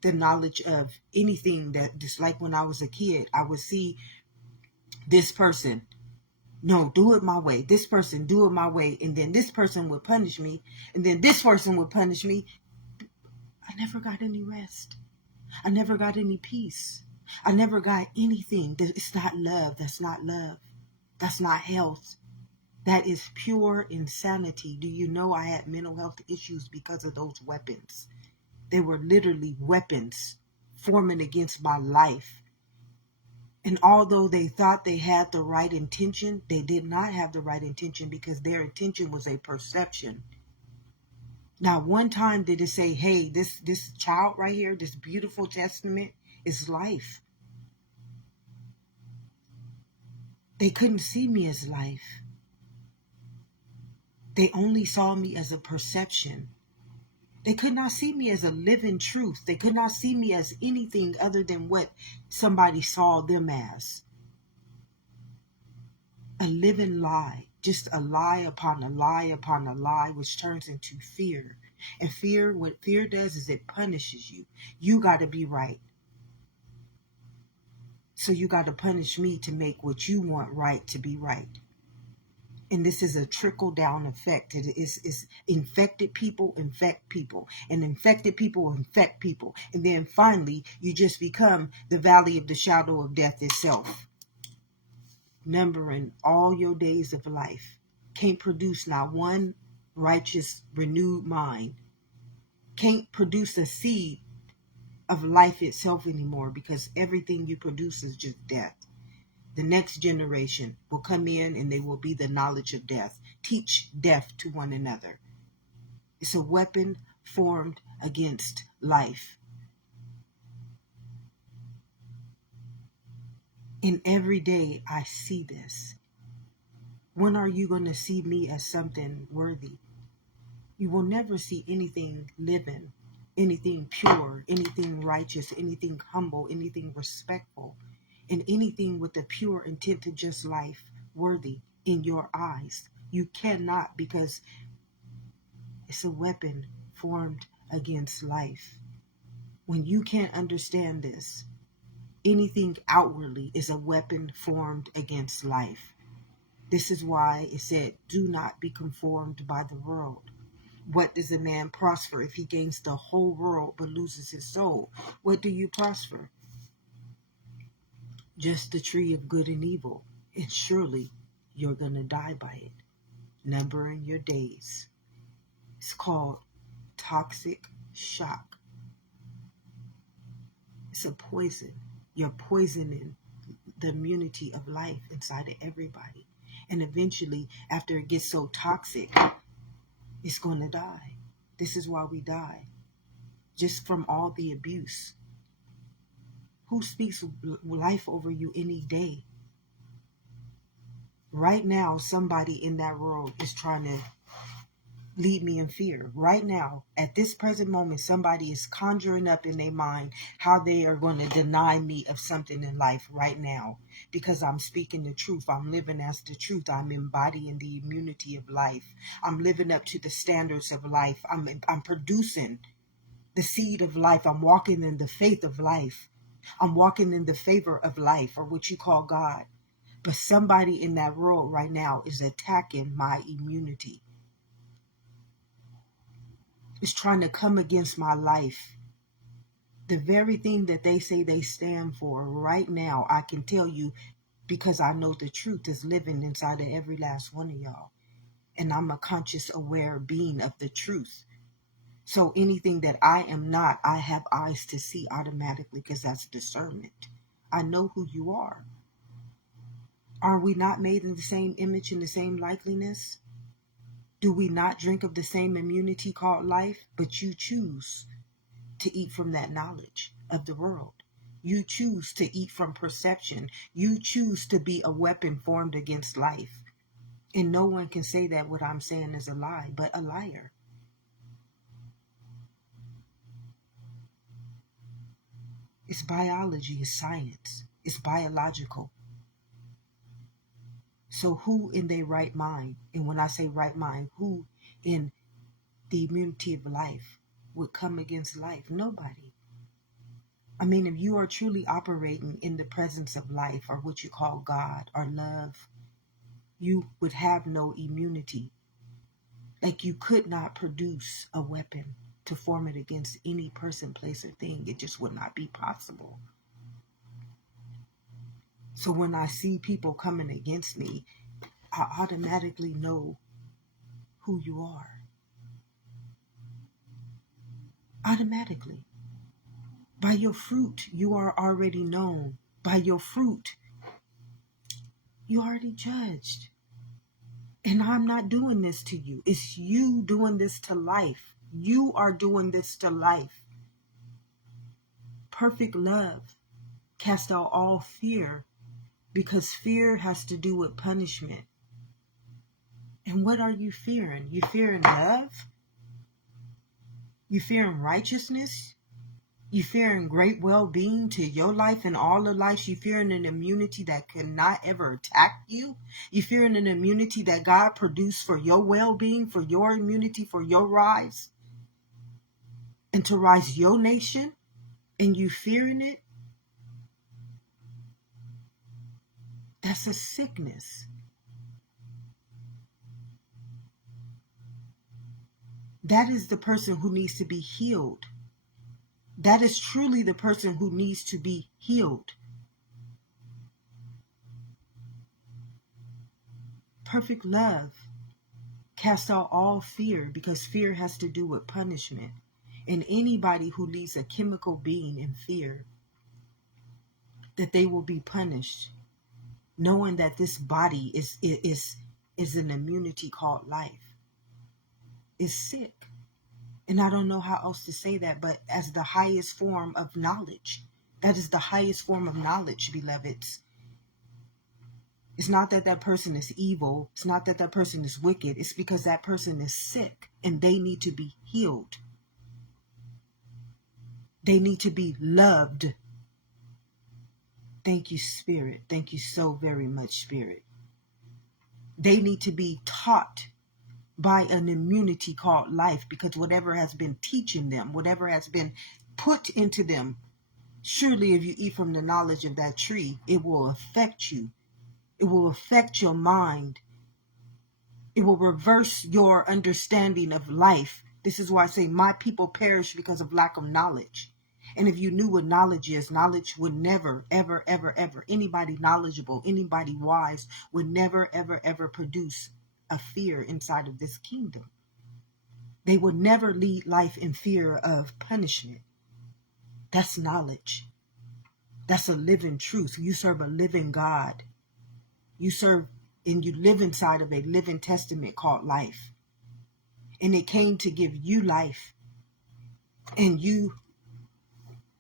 the knowledge of anything that, just like when I was a kid, I would see this person, no, do it my way. This person, do it my way. And then this person would punish me. And then this person would punish me. I never got any rest. I never got any peace. I never got anything. It's not love. That's not love. That's not health. That is pure insanity. Do you know I had mental health issues because of those weapons? They were literally weapons forming against my life. And although they thought they had the right intention, they did not have the right intention because their intention was a perception. Now, one time did it say, hey, this child right here, this beautiful testament is life. They couldn't see me as life. They only saw me as a perception. They could not see me as a living truth. They could not see me as anything other than what somebody saw them as. A living lie, just a lie upon a lie upon a lie, which turns into fear. And fear, what fear does is it punishes you. You got to be right. So you got to punish me to make what you want right to be right. And this is a trickle-down effect. It is infected people infect people. And infected people infect people. And then finally, you just become the valley of the shadow of death itself. Numbering all your days of life. Can't produce not one righteous, renewed mind. Can't produce a seed of life itself anymore because everything you produce is just death. The next generation will come in and they will be the knowledge of death. Teach death to one another. It's a weapon formed against life. And every day I see this. When are you going to see me as something worthy? You will never see anything living, anything pure, anything righteous, anything humble, anything respectful, and anything with the pure intent to just life worthy in your eyes. You cannot, because it's a weapon formed against life. When you can't understand this, anything outwardly is a weapon formed against life. This is why it said, do not be conformed by the world. What does a man prosper if he gains the whole world but loses his soul? What do you prosper? Just the tree of good and evil, and surely you're going to die by it. Numbering your days. It's called toxic shock. It's a poison. You're poisoning the immunity of life inside of everybody. And eventually, after it gets so toxic, it's going to die. This is why we die. Just from all the abuse. Who speaks life over you any day? Right now, somebody in that world is trying to lead me in fear. Right now, at this present moment, somebody is conjuring up in their mind how they are going to deny me of something in life right now. Because I'm speaking the truth. I'm living as the truth. I'm embodying the immunity of life. I'm living up to the standards of life. I'm producing the seed of life. I'm walking in the faith of life. I'm walking in the favor of life, or what you call God. But somebody in that world right now is attacking my immunity. It's trying to come against my life. The very thing that they say they stand for right now, I can tell you, because I know the truth is living inside of every last one of y'all. And I'm a conscious, aware being of the truth. So anything that I am not, I have eyes to see automatically, because that's discernment. I know who you are. Are we not made in the same image and the same likeness? Do we not drink of the same immunity called life? But you choose to eat from that knowledge of the world. You choose to eat from perception. You choose to be a weapon formed against life. And no one can say that what I'm saying is a lie, but a liar. It's biology, it's science, it's biological. So who in their right mind, and when I say right mind, who in the immunity of life would come against life? Nobody. I mean, if you are truly operating in the presence of life, or what you call God or love, you would have no immunity. Like, you could not produce a weapon to form it against any person, place, or thing. It just would not be possible. So when I see people coming against me, I automatically know who you are. Automatically. By your fruit, you are already known. By your fruit, you already judged. And I'm not doing this to you. It's you doing this to life. You are doing this to life. Perfect love casts out all fear, because fear has to do with punishment. And what are you fearing? You fearing love? You fearing righteousness? You fearing great well-being to your life and all the lives? You fearing an immunity that cannot ever attack you? You fearing an immunity that God produced for your well-being, for your immunity, for your rise, and to rise your nation? And you fearing it? That's a sickness. That is the person who needs to be healed. That is truly the person who needs to be healed. Perfect love casts out all fear, because fear has to do with punishment. And anybody who leaves a chemical being in fear, that they will be punished, knowing that this body is an immunity called life, is sick. And I don't know how else to say that, but as the highest form of knowledge. That is the highest form of knowledge, beloveds. It's not that that person is evil. It's not that that person is wicked. It's because that person is sick and they need to be healed. They need to be loved. Thank you, Spirit. Thank you so very much, Spirit. They need to be taught by an immunity called life, because whatever has been teaching them, whatever has been put into them, surely if you eat from the knowledge of that tree, it will affect you. It will affect your mind. It will reverse your understanding of life. This is why I say my people perish because of lack of knowledge. And if you knew what knowledge is, knowledge would never, ever, ever, ever, anybody knowledgeable, anybody wise would never, ever, ever produce a fear inside of this kingdom. They would never lead life in fear of punishment. That's knowledge. That's a living truth. You serve a living God. You serve and you live inside of a living testament called life. And it came to give you life. And you're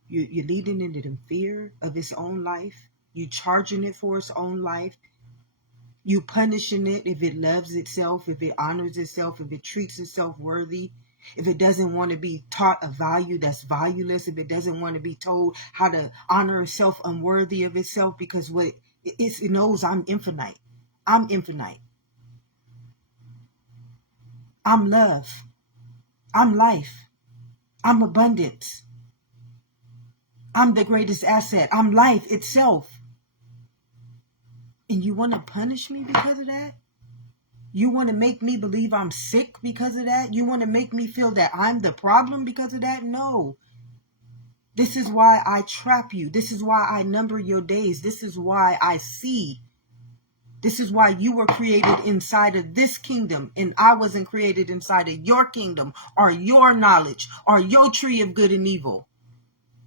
leading it in fear of its own life. You charging it for its own life. You punishing it if it loves itself, if it honors itself, if it treats itself worthy, if it doesn't want to be taught a value that's valueless, if it doesn't want to be told how to honor itself unworthy of itself, because what it knows, I'm infinite. I'm infinite. I'm love. I'm life. I'm abundance. I'm the greatest asset. I'm life itself. And you want to punish me because of that? You want to make me believe I'm sick because of that? You want to make me feel that I'm the problem because of that? No. This is why I trap you. This is why I number your days. This is why I see. This is why you were created inside of this kingdom and I wasn't created inside of your kingdom or your knowledge or your tree of good and evil.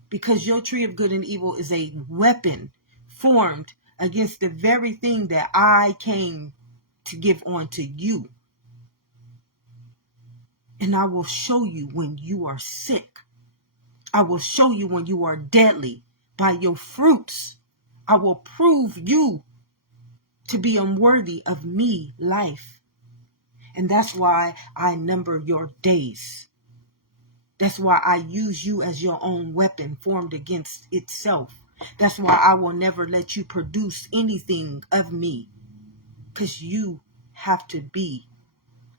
Because your tree of good and evil is a weapon formed against the very thing that I came to give on to you. And I will show you when you are sick. I will show you when you are deadly. By your fruits, I will prove you to be unworthy of me, life. And that's why I number your days. That's why I use you as your own weapon formed against itself. That's why I will never let you produce anything of me. Because you have to be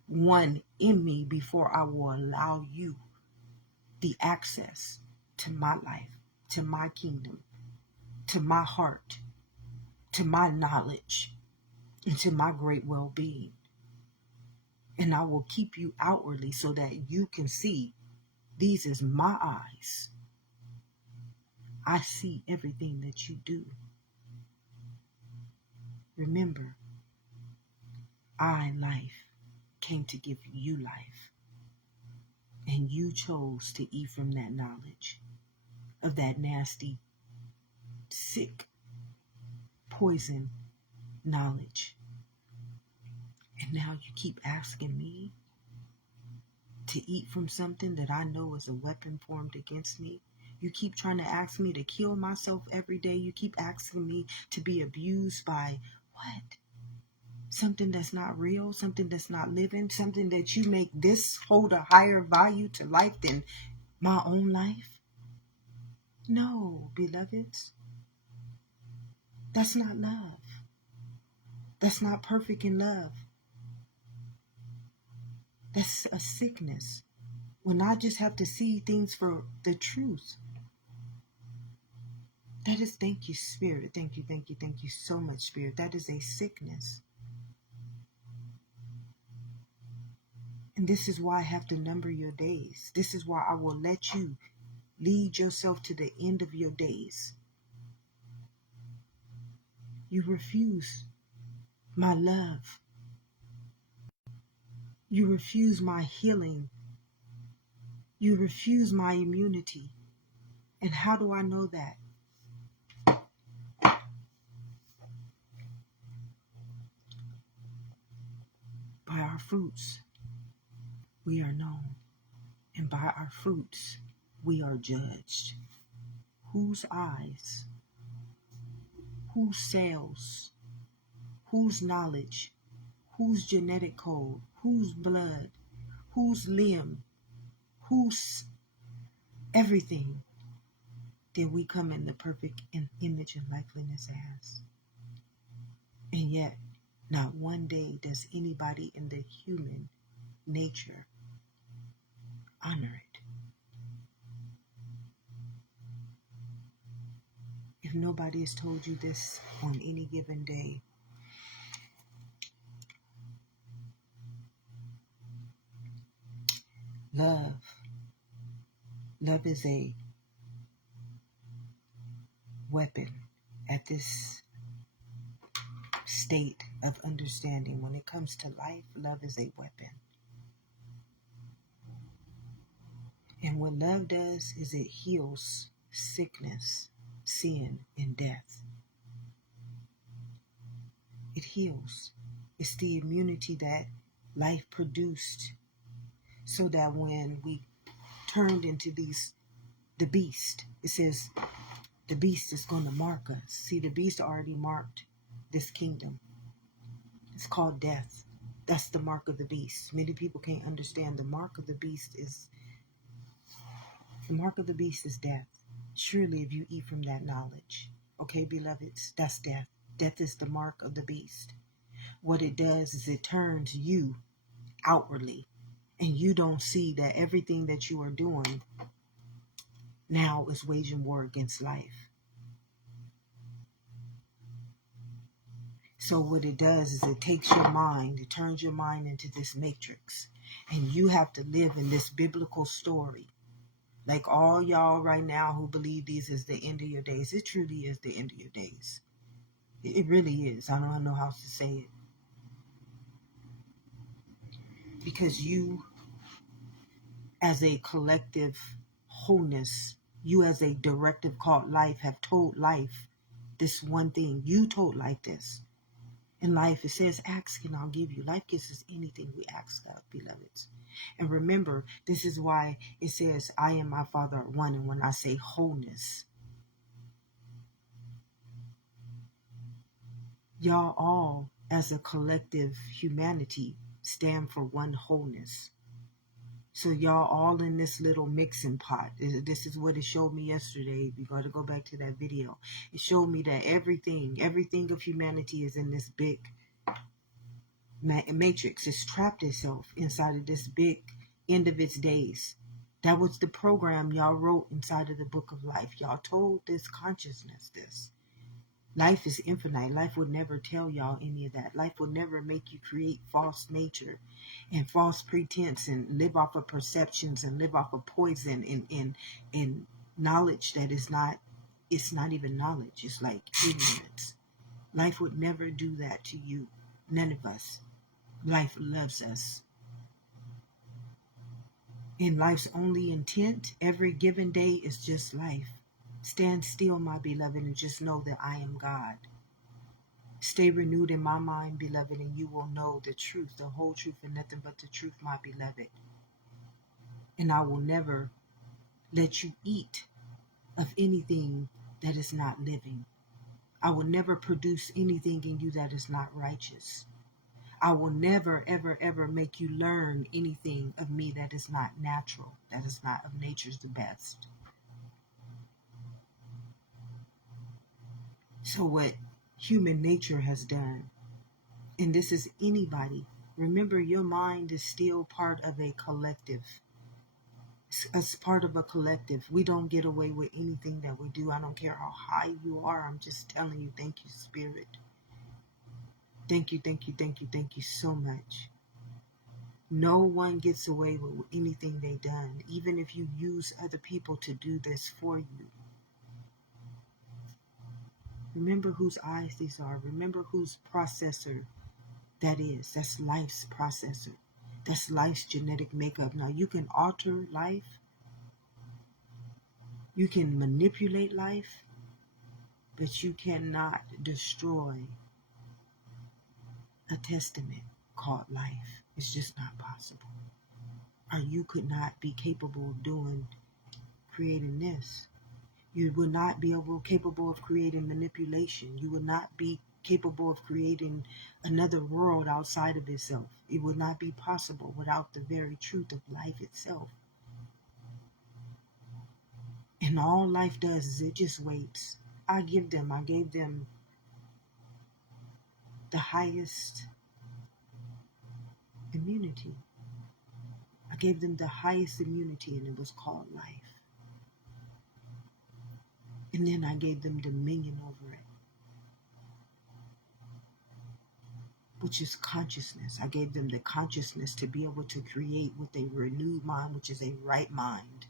one in me before I will allow you the access to my life, to my kingdom, to my heart, to my knowledge, and to my great well-being. And I will keep you outwardly so that you can see, these is my eyes. I see everything that you do. Remember, I, life, came to give you life. And you chose to eat from that knowledge of that nasty, sick, poison knowledge. And now you keep asking me to eat from something that I know is a weapon formed against me. You keep trying to ask me to kill myself every day. You keep asking me to be abused by what? Something that's not real, something that's not living, something that you make this hold a higher value to life than my own life? No, beloveds. That's not love. That's not perfect in love. That's a sickness. When I just have to see things for the truth. That is, thank you, Spirit. Thank you, thank you, thank you so much, Spirit. That is a sickness. And this is why I have to number your days. This is why I will let you lead yourself to the end of your days. You refuse my love. You refuse my healing. You refuse my immunity. And how do I know that? By our fruits, we are known. And by our fruits, we are judged. Whose eyes? Whose cells? Whose knowledge? Whose genetic code? Whose blood? Whose limb? Whose everything did we come in the perfect image and likeness as? And yet, not one day does anybody in the human nature honor it. If nobody has told you this on any given day, love is a weapon at this state of understanding. When it comes to life, love is a weapon. And what love does is it heals sickness, sin, and death. It heals. It's the immunity that life produced so that when we turned into the beast, it says the beast is going to mark us. See, the beast already marked this kingdom. It's called death. That's the mark of the beast. Many people can't understand the mark of the beast is death. Surely if you eat from that knowledge, okay, beloveds, that's death. Death is the mark of the beast. What it does is it turns you outwardly, and you don't see that everything that you are doing now is waging war against life. So what it does is it takes your mind, it turns your mind into this matrix, and you have to live in this biblical story. Like all y'all right now who believe this is the end of your days, it truly is the end of your days. It really is. I don't know how to say it. Because you, as a collective wholeness, you as a directive called life, have told life this one thing. You told life this. In life, it says, ask and I'll give you. Life gives us anything we ask of, beloveds. And remember, this is why it says, I and my Father are one. And when I say wholeness, Y'all all, as a collective humanity, stand for one wholeness. So y'all all in this little mixing pot. This is what it showed me yesterday. We got to go back to that video. It showed me that everything of humanity is in this big matrix. It's trapped itself inside of this big end of its days. That was the program y'all wrote inside of the book of life. Y'all told this consciousness this. Life is infinite. Life would never tell y'all any of that. Life will never make you create false nature and false pretense and live off of perceptions and live off of poison and knowledge that is not, it's not even knowledge. It's like ignorance. Life would never do that to you. None of us. Life loves us. And life's only intent every given day is just life. Stand still, my beloved, and just know that I am God. Stay renewed in my mind, beloved, and you will know the truth, the whole truth, and nothing but the truth, my beloved. And I will never let you eat of anything that is not living. I will never produce anything in you that is not righteous. I will never, ever, ever make you learn anything of me that is not natural, that is not of nature's the best. So what human nature has done, and this is anybody, remember your mind is still part of a collective. As part of a collective, we don't get away with anything that we do. I don't care how high you are. I'm just telling you, thank you, Spirit. Thank you, thank you, thank you, thank you so much. No one gets away with anything they done, even if you use other people to do this for you. Remember whose eyes these are. Remember whose processor that is. That's life's processor. That's life's genetic makeup. Now, you can alter life. You can manipulate life, but you cannot destroy a testament called life. It's just not possible. Or you could not be capable of creating this. You would not be capable of creating manipulation. You would not be capable of creating another world outside of itself. It would not be possible without the very truth of life itself. And all life does is it just waits. I gave them the highest immunity. I gave them the highest immunity, and it was called life. And then I gave them dominion over it, which is consciousness. I gave them the consciousness to be able to create with a renewed mind, which is a right mind,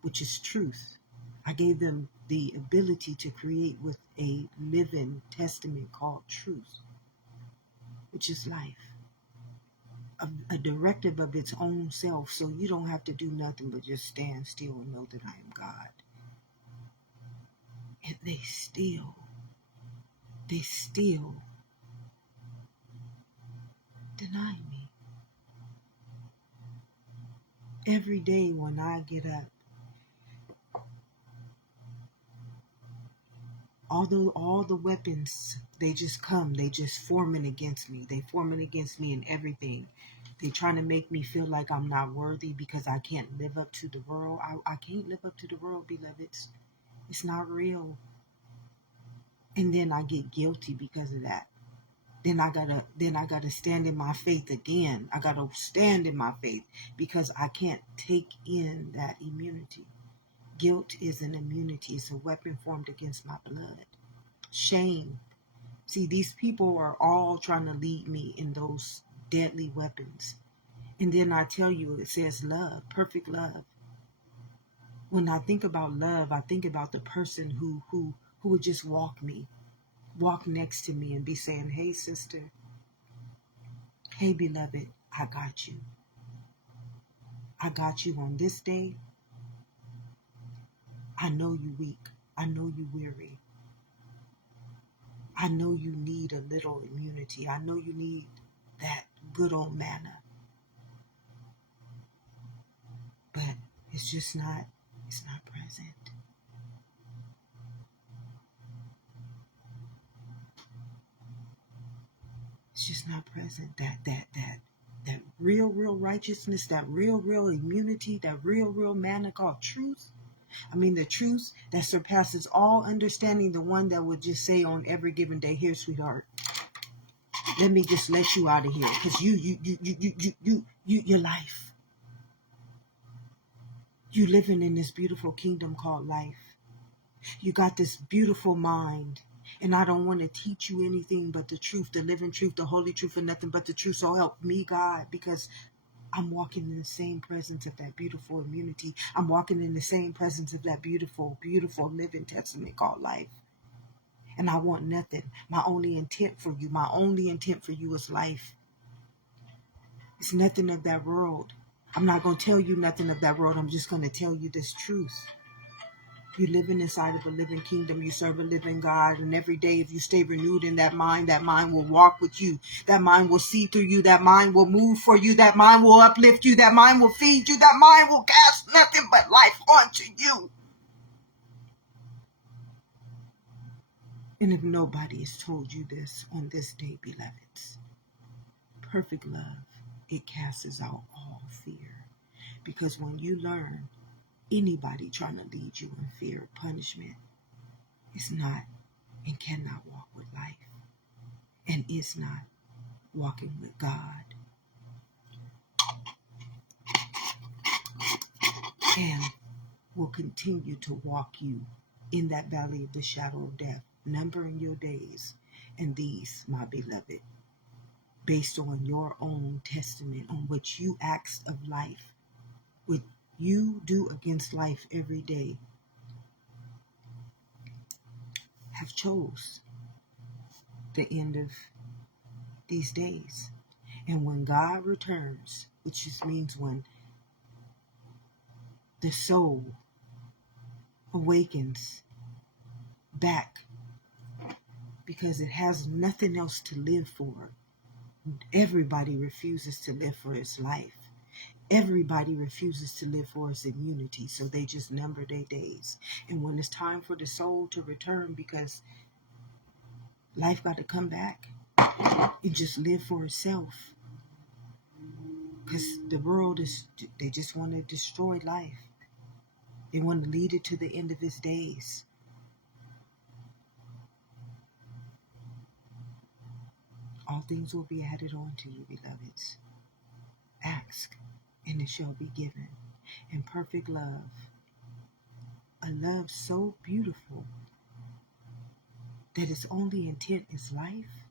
which is truth. I gave them the ability to create with a living testament called truth, which is life. A directive of its own self, so you don't have to do nothing but just stand still and know that I am God. And they still deny me. Every day when I get up, although all the weapons, they just come, they just forming against me. They forming against me in everything. They trying to make me feel like I'm not worthy because I can't live up to the world. I can't live up to the world, beloveds. It's not real. And then I get guilty because of that. Then I gotta stand in my faith again. I gotta stand in my faith because I can't take in that immunity. Guilt is an immunity. It's a weapon formed against my blood. Shame. See, these people are all trying to lead me in those deadly weapons. And then I tell you, it says love, perfect love. When I think about love, I think about the person who would just walk next to me and be saying, hey, sister, hey, beloved, I got you. I got you on this day. I know you weak. I know you weary. I know you need a little immunity. I know you need that good old manna. But it's just not, it's not present. It's just not present. That real righteousness, that real immunity, that real manna called truth. I mean, the truth that surpasses all understanding, the one that would just say on every given day, here, sweetheart, let me just let you out of here, because your life. You living in this beautiful kingdom called life. You got this beautiful mind. And I don't want to teach you anything but the truth, the living truth, the holy truth, and nothing but the truth. So help me, God, because I'm walking in the same presence of that beautiful immunity. I'm walking in the same presence of that beautiful living testament called life. And I want nothing. My only intent for you is life. It's nothing of that world. I'm not going to tell you nothing of that world. I'm just going to tell you this truth. You living inside of a living kingdom. You serve a living God. And every day, if you stay renewed in that mind will walk with you. That mind will see through you. That mind will move for you. That mind will uplift you. That mind will feed you. That mind will cast nothing but life onto you. And if nobody has told you this on this day, beloveds, perfect love, it casts out all fear. Because when you learn anybody trying to lead you in fear of punishment is not and cannot walk with life, and is not walking with God, and will continue to walk you in that valley of the shadow of death, numbering your days. And these, my beloved, based on your own testament, on what you ask of life, what you do against life every day, have chose the end of these days. And when God returns, which just means when the soul awakens back, because it has nothing else to live for. Everybody refuses to live for its life. Everybody refuses to live for its immunity, so they just number their days. And when it's time for the soul to return, because life got to come back and just live for itself, because the world they just want to destroy life. They want to lead it to the end of its days. All things will be added on to you, beloveds. Ask, and it shall be given. And perfect love, a love so beautiful that its only intent is life,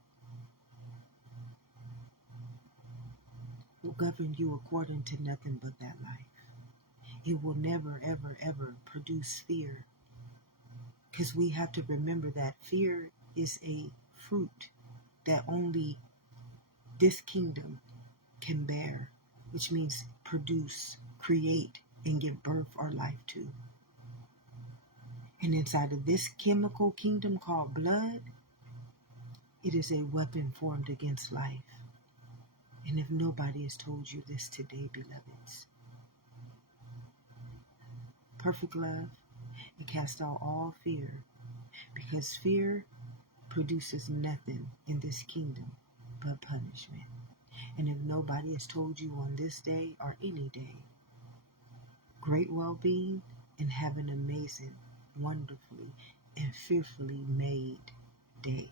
will govern you according to nothing but that life. It will never, ever produce fear. Because we have to remember that fear is a fruit that only this kingdom can bear, which means produce, create, and give birth or life to. And inside of this chemical kingdom called blood, it is a weapon formed against life. And if nobody has told you this today, beloveds, perfect love, it casts out all fear, because fear produces nothing in this kingdom but punishment. And if nobody has told you on this day or any day, great well-being and have an amazing, wonderfully, and fearfully made day.